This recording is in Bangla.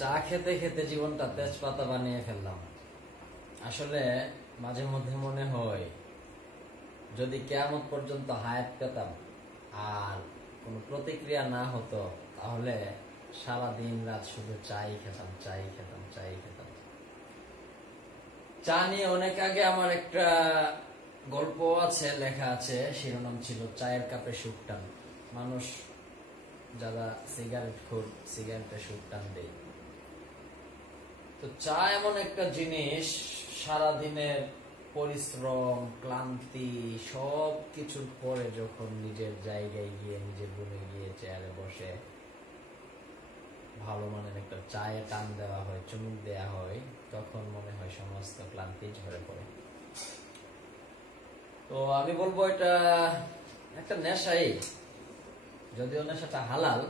চা খেতে খেতে জীবনটা তেজপাতা বানিয়ে ফেললাম। আসলে মাঝে মধ্যে মনে হয় যদি কিয়ামত পর্যন্ত হায়াত পেতাম আর কোনো প্রতিক্রিয়া না হতো, তাহলে সারা দিন রাত শুধু চাই খেতাম, চাই খেতাম, চাই খেতাম। চা নিয়ে অনেক আগে আমার একটা গল্প আছে, লেখা আছে, শিরোনাম ছিল চায়ের কাপে সুখ টান। মানুষ যারা সিগারেট খোর, সিগারেটে সুখ টান দেয়। তো চা এমন একটা জিনিস, সারাদিনের পরিশ্রম, ক্লান্তি সব কিছুর পরে যখন নিজের জায়গায় গিয়ে, নিজের রুমে গিয়ে চেয়ারে বসে ভালো মানের একটা চায়ে টান দেওয়া হয়, চুমুক দেওয়া হয়, তখন মনে হয় সমস্ত ক্লান্তি ঝরে পড়ে। তো আমি বলবো এটা একটা নেশাই, যদিও নেশাটা হালাল,